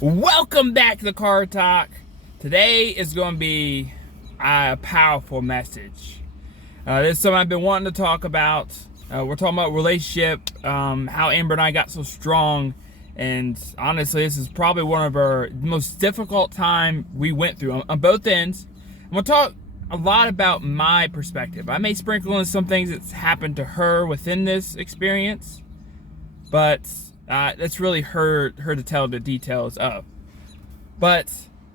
Welcome back to the Car Talk. Today is going to be a powerful message. This is something I've been wanting to talk about. We're talking about relationship, how Amber and I got so strong, and honestly, this is probably one of our most difficult time we went through on both ends. I'm going to talk a lot about my perspective. I may sprinkle in some things that's happened to her within this experience, but that's really her to tell the details of. But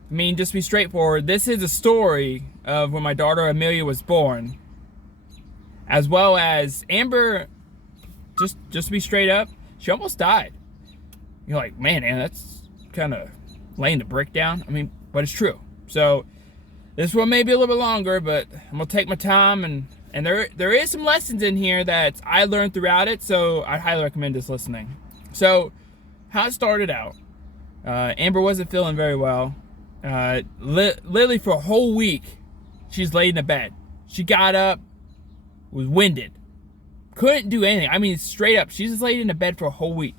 I mean, just be straightforward. This is a story of when my daughter Amelia was born, as well as Amber. Just to be straight up, she almost died. You're like, man, that's kind of laying the brick down. I mean, but it's true. So this one may be a little bit longer, but I'm gonna take my time, and there is some lessons in here that I learned throughout it. So I highly recommend this listening. So, how it started out, Amber wasn't feeling very well. Literally for a whole week, she's laid in the bed. She got up, was winded, couldn't do anything. I mean, straight up, she's just laid in the bed for a whole week.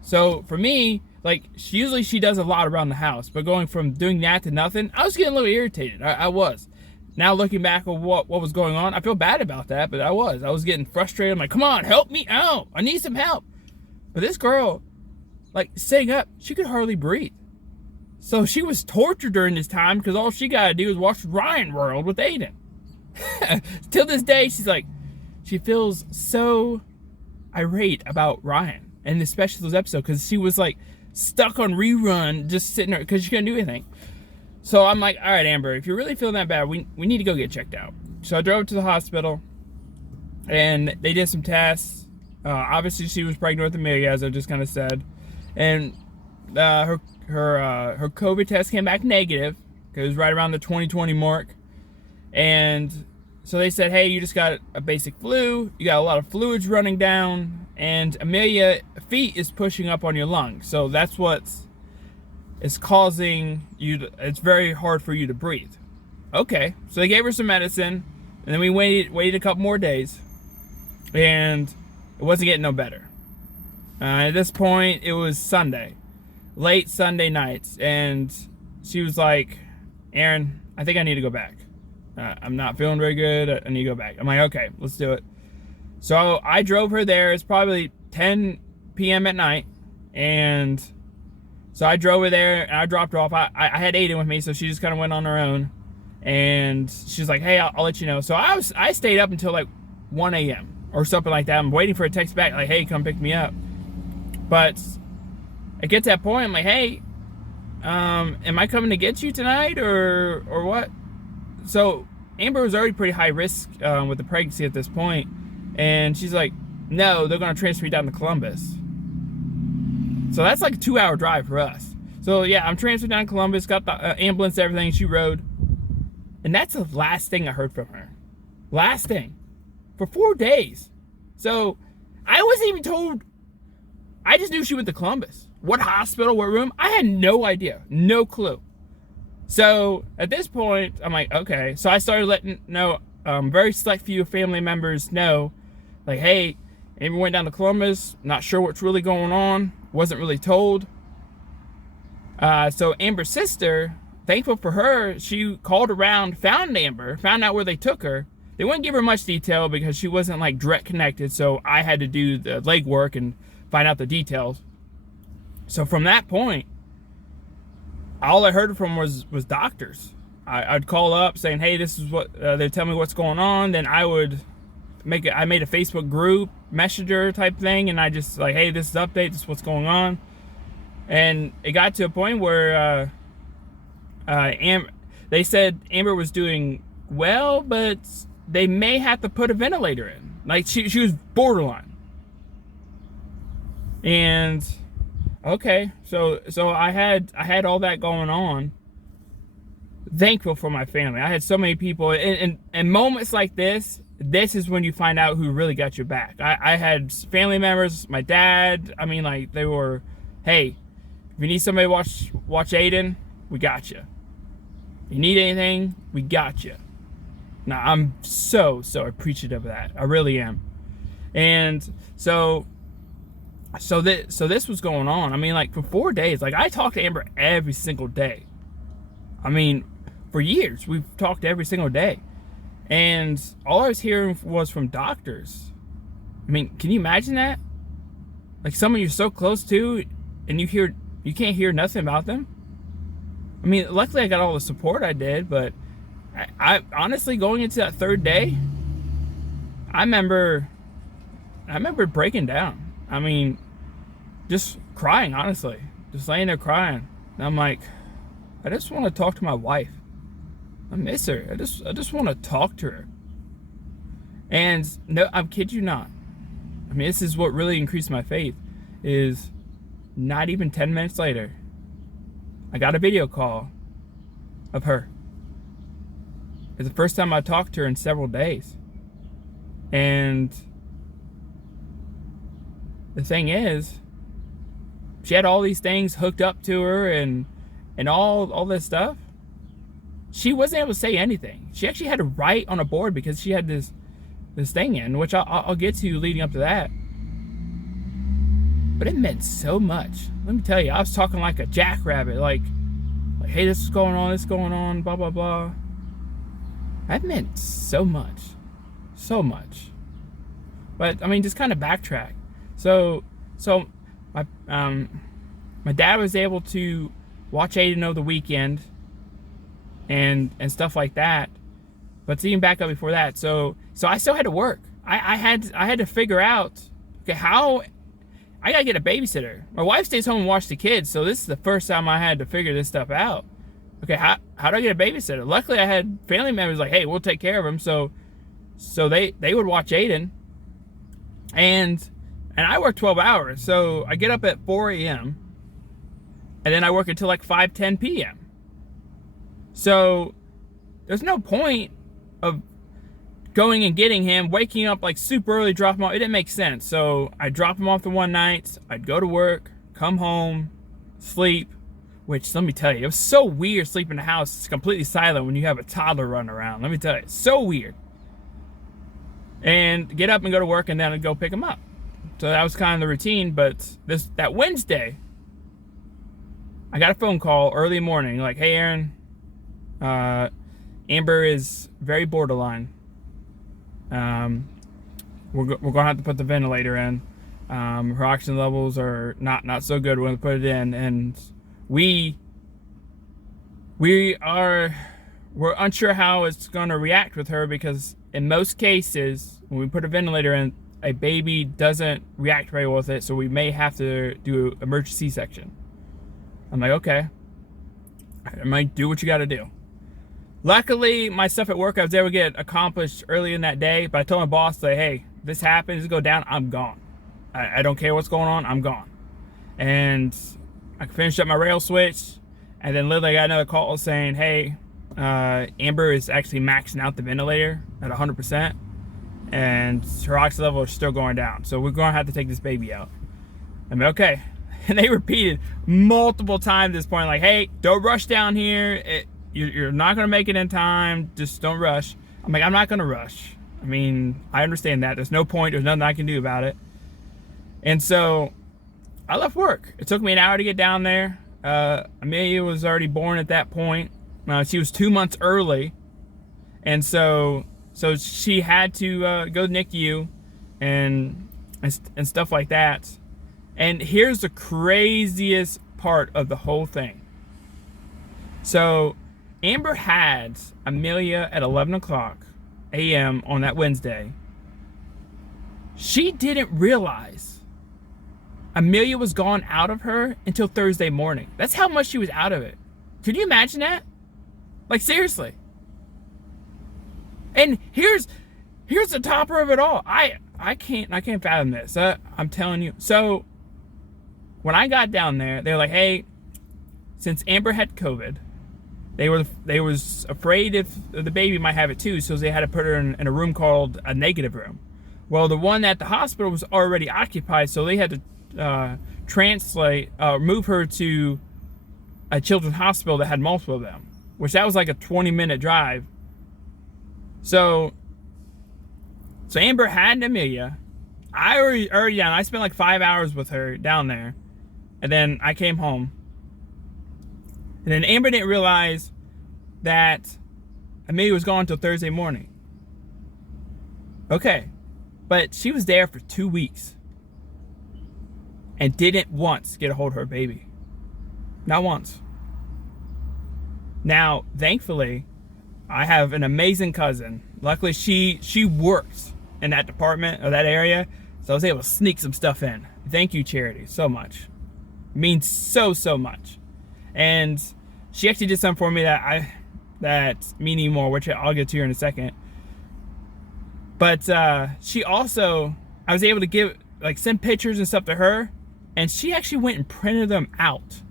So for me, like, she does a lot around the house, but going from doing that to nothing, I was getting a little irritated. I was. Now looking back at what was going on, I feel bad about that, but I was getting frustrated. I'm like, come on, help me out. I need some help. But this girl, like, sitting up, she could hardly breathe. So she was tortured during this time because all she got to do is watch Ryan World with Aiden. Till this day, she's like, she feels so irate about Ryan, and especially those episodes, because she was like stuck on rerun, just sitting there because she couldn't do anything. So I'm like, all right, Amber, if you're really feeling that bad, we need to go get checked out. So I drove to the hospital, and they did some tests. Obviously, she was pregnant with Amelia, as I just kind of said, and her COVID test came back negative because it was right around the 2020 mark, and so they said, hey, you just got a basic flu, you got a lot of fluids running down, and Amelia feet is pushing up on your lungs, so that's what is causing you to, it's very hard for you to breathe. Okay, so they gave her some medicine, and then we waited a couple more days, and it wasn't getting no better. At this point, it was Sunday, late Sunday nights, and she was like, Aaron, I think I need to go back. I'm not feeling very good. I need to go back. I'm like, okay, let's do it. So I drove her there. It's probably 10 p.m. at night, and so I drove her there, and I dropped her off. I had Aiden with me, so she just kind of went on her own, and she's like, hey, I'll let you know. So I stayed up until like 1 a.m. or something like that. I'm waiting for a text back like, hey, come pick me up. But it gets to that point, I'm like, hey, am I coming to get you tonight or what? So Amber was already pretty high risk with the pregnancy at this point, and she's like, no, they're going to transfer me down to Columbus. So that's like a 2-hour drive for us. So yeah, I'm transferred down to Columbus, got the ambulance, everything. She rode, and that's the last thing I heard from her. Last thing. For 4 days. So I wasn't even told. I just knew she went to Columbus. What hospital, what room? I had no idea. No clue. So at this point, I'm like, okay. So I started letting very select few family members know, like, hey, Amber went down to Columbus. Not sure what's really going on. Wasn't really told. So Amber's sister, thankful for her, she called around, found Amber, found out where they took her. They wouldn't give her much detail because she wasn't like direct connected, so I had to do the legwork and find out the details. So from that point, all I heard from was doctors. I'd call up saying, hey, this is what they'd tell me what's going on. Then I made a Facebook group, messenger type thing, and I just like, hey, this is update, this is what's going on. And it got to a point where they said Amber was doing well, but they may have to put a ventilator in. Like, she was borderline. And okay, so I had all that going on. Thankful for my family. I had so many people, and moments like this is when you find out who really got your back. I had family members, my dad. I mean, like, they were, hey, if you need somebody to watch Aiden, we got you. You need anything, we got you. Now, I'm so appreciative of that. I really am. And so So this was going on. I mean, like for 4 days. Like I talked to Amber every single day. I mean, for years we've talked every single day, and all I was hearing was from doctors. I mean, can you imagine that? Like someone you're so close to, and you can't hear nothing about them. I mean, luckily I got all the support I did, but I honestly, going into that 3rd day, I remember breaking down. I mean, just crying, honestly, just laying there crying. And I'm like, I just want to talk to my wife. I miss her. I just want to talk to her. And no, I'm kid you not. I mean, this is what really increased my faith. Is not even 10 minutes later, I got a video call of her. It's the first time I talked to her in several days. And the thing is, she had all these things hooked up to her and all this stuff. She wasn't able to say anything. She actually had to write on a board because she had this thing in, which I'll get to leading up to that. But it meant so much. Let me tell you, I was talking like a jackrabbit, like hey, this is going on, blah, blah, blah. That meant so much. So much. But, I mean, just kind of backtrack. So my dad was able to watch Aiden over the weekend and stuff like that. But to even back up before that, so I still had to work. I had to figure out, okay, how I gotta get a babysitter. My wife stays home and watches the kids, so this is the first time I had to figure this stuff out. Okay, how do I get a babysitter? Luckily, I had family members like, hey, we'll take care of him. So they would watch Aiden, and I work 12 hours. So I get up at 4 a.m. and then I work until like 5:10 p.m. So there's no point of going and getting him, waking up like super early, drop him off. It didn't make sense. So I'd drop him off the one night, I'd go to work, come home, sleep, which let me tell you, it was so weird sleeping in the house. It's completely silent when you have a toddler running around. Let me tell you, it's so weird. And get up and go to work, and then I'd go pick him up. So that was kind of the routine. But that Wednesday, I got a phone call early morning, like, hey Aaron, Amber is very borderline. We're gonna have to put the ventilator in. Her oxygen levels are not so good. We're gonna put it in, and we're unsure how it's gonna react with her, because in most cases when we put a ventilator in, a baby doesn't react very well with it, so we may have to do an emergency C-section. I'm like, okay, I might do what you got to do. Luckily, my stuff at work I was able to get accomplished early in that day, but I told my boss, like, hey, this happens, go down, I'm gone. I don't care what's going on, I'm gone. And I finished up my rail switch, and then literally I got another call saying, hey, Amber is actually maxing out the ventilator at 100%, and her oxygen level is still going down, so we're going to have to take this baby out. I'm like, okay. And they repeated multiple times at this point, like, hey, don't rush down here. You're not going to make it in time. Just don't rush. I'm like, I'm not going to rush. I mean, I understand that. There's no point. There's nothing I can do about it. And so I left work. It took me an hour to get down there. Amelia was already born at that point. She was 2 months early. And so she had to go to NICU and stuff like that. And here's the craziest part of the whole thing. So Amber had Amelia at 11 o'clock a.m. on that Wednesday. She didn't realize Amelia was gone out of her until Thursday morning. That's how much she was out of it. Could you imagine that? Like, seriously. And here's the topper of it all. I can't fathom this. I'm telling you. So when I got down there, they were like, hey, since Amber had COVID, they was afraid if the baby might have it too, so they had to put her in a room called a negative room. Well, the one at the hospital was already occupied, so they had to move her to a children's hospital that had multiple of them, which that was like a 20-minute drive. So Amber had Amelia. I already down. I spent like 5 hours with her down there, and then I came home. And then Amber didn't realize that Amelia was gone until Thursday morning. Okay, but she was there for 2 weeks and didn't once get a hold of her baby. Not once. Now, thankfully, I have an amazing cousin. Luckily, she works in that department or that area, so I was able to sneak some stuff in. Thank you, Charity, so much. It means so much. And she actually did something for me that mean anymore, which I'll get to here in a second. But she also, I was able to send pictures and stuff to her, and she actually went and printed them out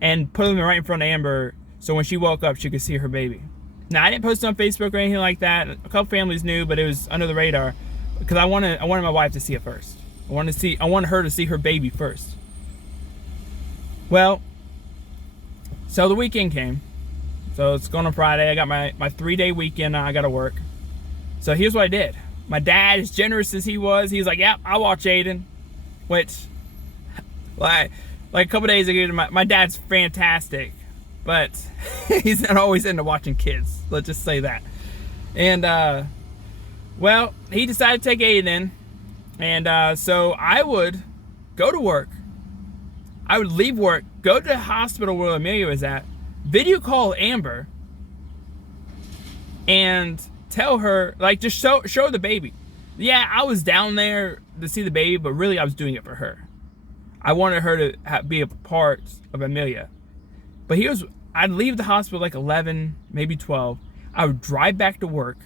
and put them right in front of Amber, so when she woke up, she could see her baby. Now, I didn't post it on Facebook or anything like that. A couple families knew, but it was under the radar because I wanted my wife to see it first. I wanted her to see her baby first. Well, so the weekend came. So it's going on Friday. I got my 3-day weekend. I got to work. So here's what I did. My dad, as generous as he was, he was like, "Yep, I'll watch Aiden." Which, like a couple days ago, my dad's fantastic, but he's not always into watching kids. Let's just say that. And well, he decided to take Aiden, and so I would go to work. I would leave work, go to the hospital where Amelia was at, video call Amber, and tell her, like, just show the baby. Yeah, I was down there to see the baby, but really I was doing it for her. I wanted her to be a part of Amelia. But I'd leave the hospital like 11, maybe 12. I would drive back to work,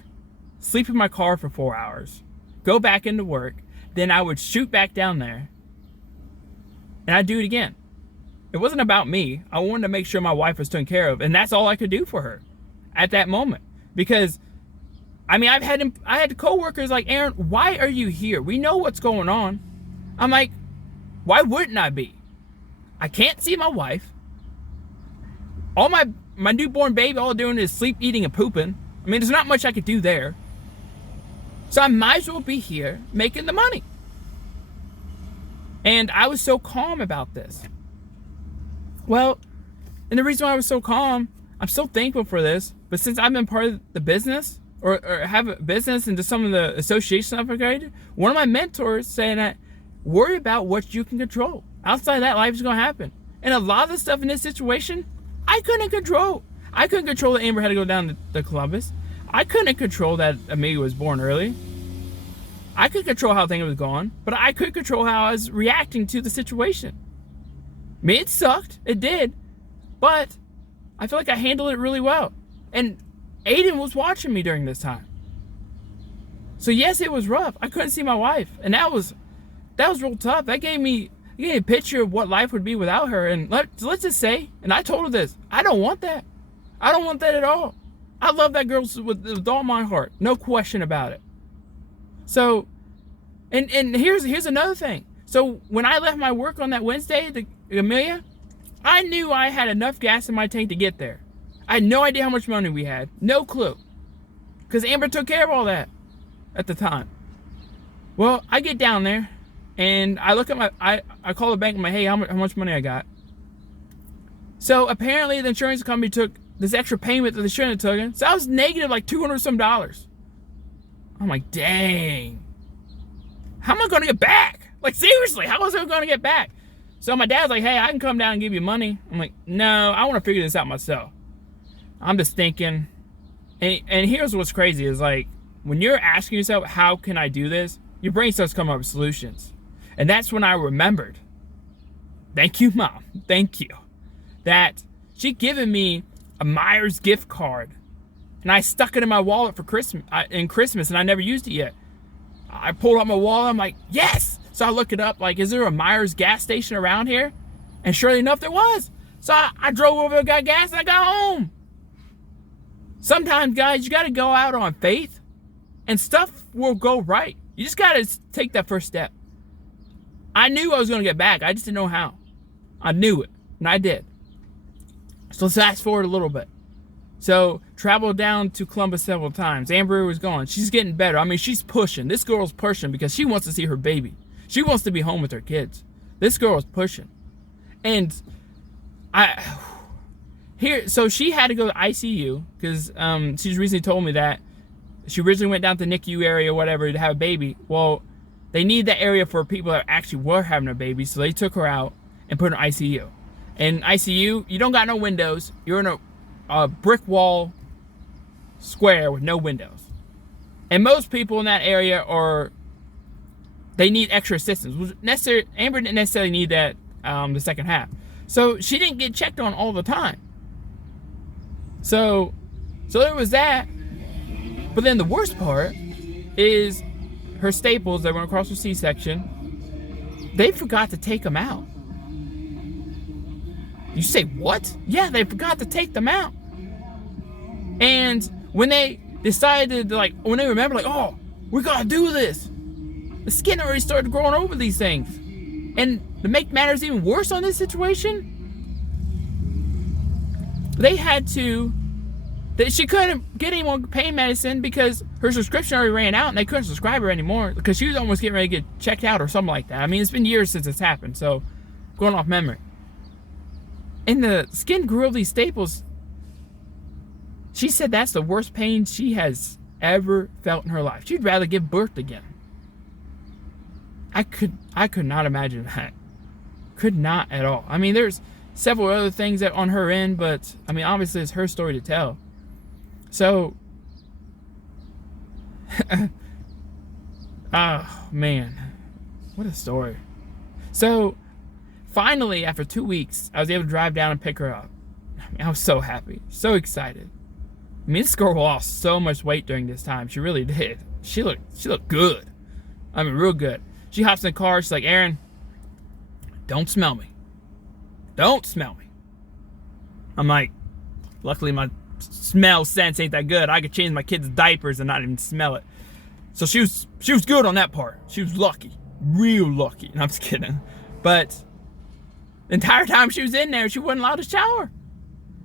sleep in my car for 4 hours, go back into work, then I would shoot back down there, and I'd do it again. It wasn't about me. I wanted to make sure my wife was taken care of, and that's all I could do for her at that moment. Because, I mean, I had coworkers like, "Aaron, why are you here? We know what's going on." I'm like, why wouldn't I be? I can't see my wife. All my newborn baby, all doing is sleep, eating, and pooping. I mean, there's not much I could do there. So I might as well be here making the money. And I was so calm about this. Well, and the reason why I was so calm, I'm so thankful for this, but since I've been part of the business, or have a business into some of the associations I've created, one of my mentors saying that, worry about what you can control. Outside of that, life is going to happen. And a lot of the stuff in this situation, I couldn't control. I couldn't control that Amber had to go down to Columbus. I couldn't control that Amelia was born early. I could control how things was going, but I could control how I was reacting to the situation. I mean, it sucked. It did. But I feel like I handled it really well. And Aiden was watching me during this time. So yes, it was rough. I couldn't see my wife. And that was real tough. That gave me a picture of what life would be without her. And let's just say, and I told her this, I don't want that. I don't want that at all. I love that girl with all my heart. No question about it. So, and here's another thing. So when I left my work on that Wednesday to Amelia, I knew I had enough gas in my tank to get there. I had no idea how much money we had. No clue. Because Amber took care of all that at the time. Well, I get down there, and I look at I call the bank, and I'm like, "Hey, how much money I got?" So apparently the insurance company took this extra payment that they shouldn't have taken. So I was negative like $200 some. I'm like, dang. How am I going to get back? Like, seriously, how was I going to get back? So my dad's like, "Hey, I can come down and give you money." I'm like, "No, I want to figure this out myself." I'm just thinking, and here's what's crazy is, like, when you're asking yourself, how can I do this? Your brain starts coming up with solutions. And that's when I remembered, thank you, Mom, thank you, that she'd given me a Myers gift card, and I stuck it in my wallet for Christmas, and I never used it yet. I pulled out my wallet, I'm like, yes! So I look it up, like, is there a Myers gas station around here? And surely enough, there was. So I drove over, got gas, and I got home. Sometimes, guys, you got to go out on faith, and stuff will go right. You just got to take that first step. I knew I was going to get back. I just didn't know how. I knew it, and I did. So let's fast forward a little bit. So traveled down to Columbus several times. Amber was gone. She's getting better. I mean, she's pushing. This girl's pushing because she wants to see her baby. She wants to be home with her kids. This girl is pushing. And so she had to go to ICU because she's recently told me that she originally went down to the NICU area or whatever to have a baby. Well, they need that area for people that actually were having a baby, so they took her out and put her in ICU. And ICU, you don't got no windows. You're in a brick wall square with no windows. And most people in that area they need extra assistance. Amber didn't necessarily need that the second half. So she didn't get checked on all the time. So there was that. But then the worst part is her staples that went across her C-section, they forgot to take them out. You say, what? Yeah, they forgot to take them out. And when they decided, when they remember, oh, we gotta do this, the skin already started growing over these things. And to make matters even worse on this situation, she couldn't get any more pain medicine because her subscription already ran out and they couldn't subscribe her anymore because she was almost getting ready to get checked out or something like that. I mean, it's been years since it's happened, so going off memory. And the skin grew over these staples. She said that's the worst pain she has ever felt in her life. She'd rather give birth again. I could not imagine that. Could not at all. I mean, there's several other things that on her end, but I mean, obviously it's her story to tell. So, oh man, what a story. So, finally, after 2 weeks, I was able to drive down and pick her up. I mean, I was so happy, so excited. I mean, this girl lost so much weight during this time. She really did. She looked good. I mean, real good. She hops in the car. She's like, Aaron, don't smell me. Don't smell me. I'm like, luckily my smell sense ain't that good. I could change my kids' diapers and not even smell it. So she was good on that part. She was lucky. Real lucky. And I'm just kidding. But the entire time she was in there, she wasn't allowed to shower.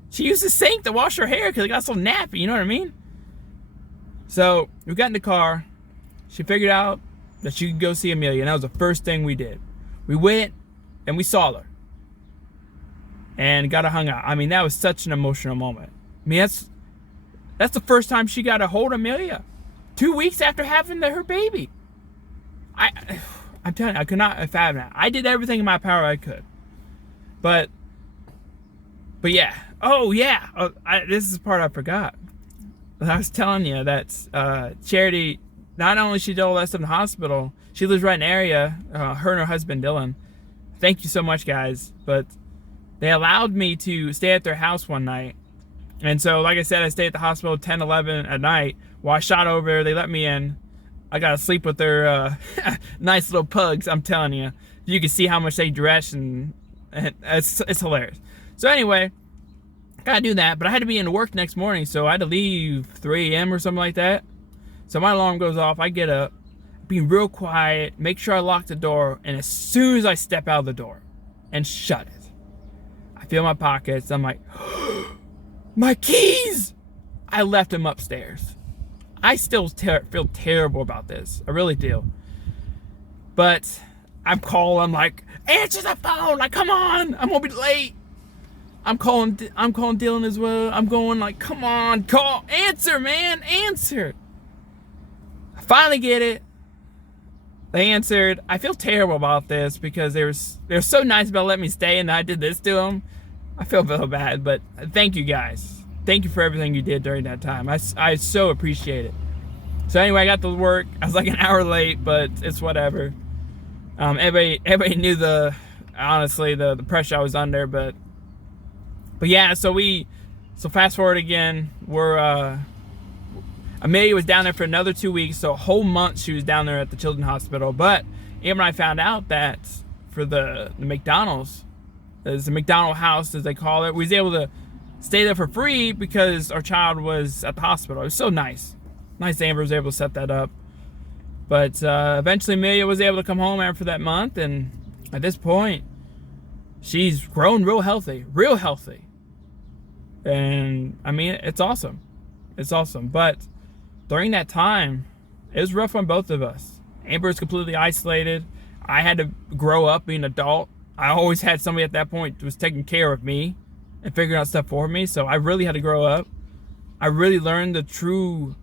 She used the sink to wash her hair because it got so nappy, you know what I mean? So we got in the car. She figured out that she could go see Amelia, and that was the first thing we did. We went and we saw her and got her hung out. I mean, that was such an emotional moment. I mean, that's the first time she got to hold Amelia. 2 weeks after having her baby. I'm telling you, I could not fathom that. I did everything in my power I could. But yeah. Oh, yeah. This is the part I forgot. I was telling you that Charity, not only she did all that stuff in the hospital, she lives right in the area, her and her husband, Dylan. Thank you so much, guys. But they allowed me to stay at their house one night. And so, like I said, I stayed at the hospital 10, 11 at night. While I shot over there, they let me in. I got to sleep with their nice little pugs, I'm telling you. You can see how much they dress, and it's hilarious. So anyway, got to do that. But I had to be in work next morning, so I had to leave 3 a.m. or something like that. So my alarm goes off. I get up, be real quiet, make sure I lock the door. And as soon as I step out of the door and shut it, I feel my pockets. I'm like, my keys! I left them upstairs. I still feel terrible about this. I really do. But I'm calling. I'm like, answer the phone! Like, come on! I'm gonna be late. I'm calling Dylan as well. I'm going like, come on, call, answer, man, answer. I finally get it. They answered. I feel terrible about this because they were so nice about letting me stay, and I did this to them. I feel bad, but thank you guys. Thank you for everything you did during that time. I so appreciate it. So anyway, I got to work. I was like an hour late, but it's whatever. Everybody knew honestly the pressure I was under, but yeah. So fast forward again. Amelia was down there for another 2 weeks, so a whole month she was down there at the Children's Hospital. But Amber and I found out that for the McDonald's, the McDonald house as they call it, we was able to stay there for free because our child was at the hospital. It was so nice. Nice Amber was able to set that up. But eventually Amelia was able to come home after that month, and at this point, she's grown real healthy. Real healthy. And I mean, it's awesome. It's awesome. But during that time, it was rough on both of us. Amber was completely isolated. I had to grow up being an adult. I always had somebody at that point who was taking care of me and figuring out stuff for me. So I really had to grow up. I really learned the true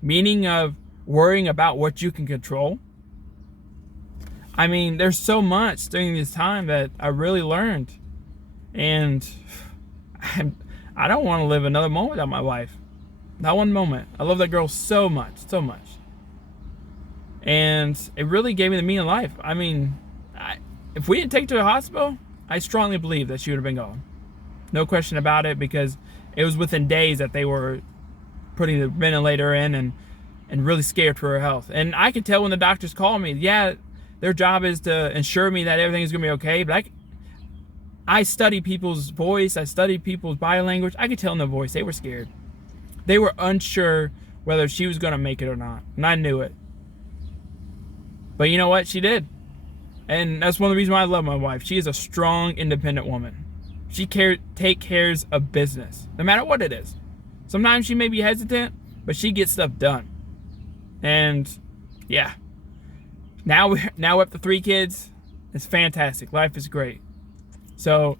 meaning of worrying about what you can control. I mean, there's so much during this time that I really learned. And I don't want to live another moment without my wife. Not one moment. I love that girl so much, so much. And it really gave me the meaning of life. I mean, if we didn't take her to the hospital, I strongly believe that she would have been gone. No question about it, because it was within days that they were putting the ventilator in and really scared for her health. And I could tell when the doctors called me, yeah, their job is to ensure me that everything is going to be okay. But I study people's voice. I study people's body language. I could tell in the voice they were scared. They were unsure whether she was going to make it or not. And I knew it. But you know what? She did. And that's one of the reasons why I love my wife. She is a strong, independent woman. She takes care of business, no matter what it is. Sometimes she may be hesitant, but she gets stuff done. And yeah, now we're up to 3 kids. It's fantastic. Life is great. So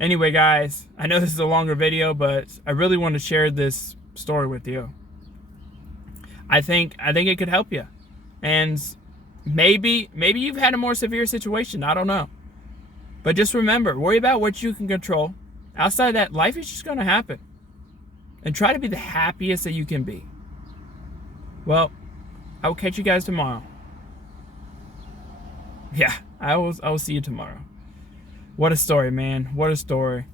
anyway, guys, I know this is a longer video, but I really want to share this story with you. I think it could help you. And maybe you've had a more severe situation. I don't know. But just remember, worry about what you can control. Outside of that, life is just going to happen. And try to be the happiest that you can be. Well, I will catch you guys tomorrow. Yeah, I will see you tomorrow. What a story, man. What a story.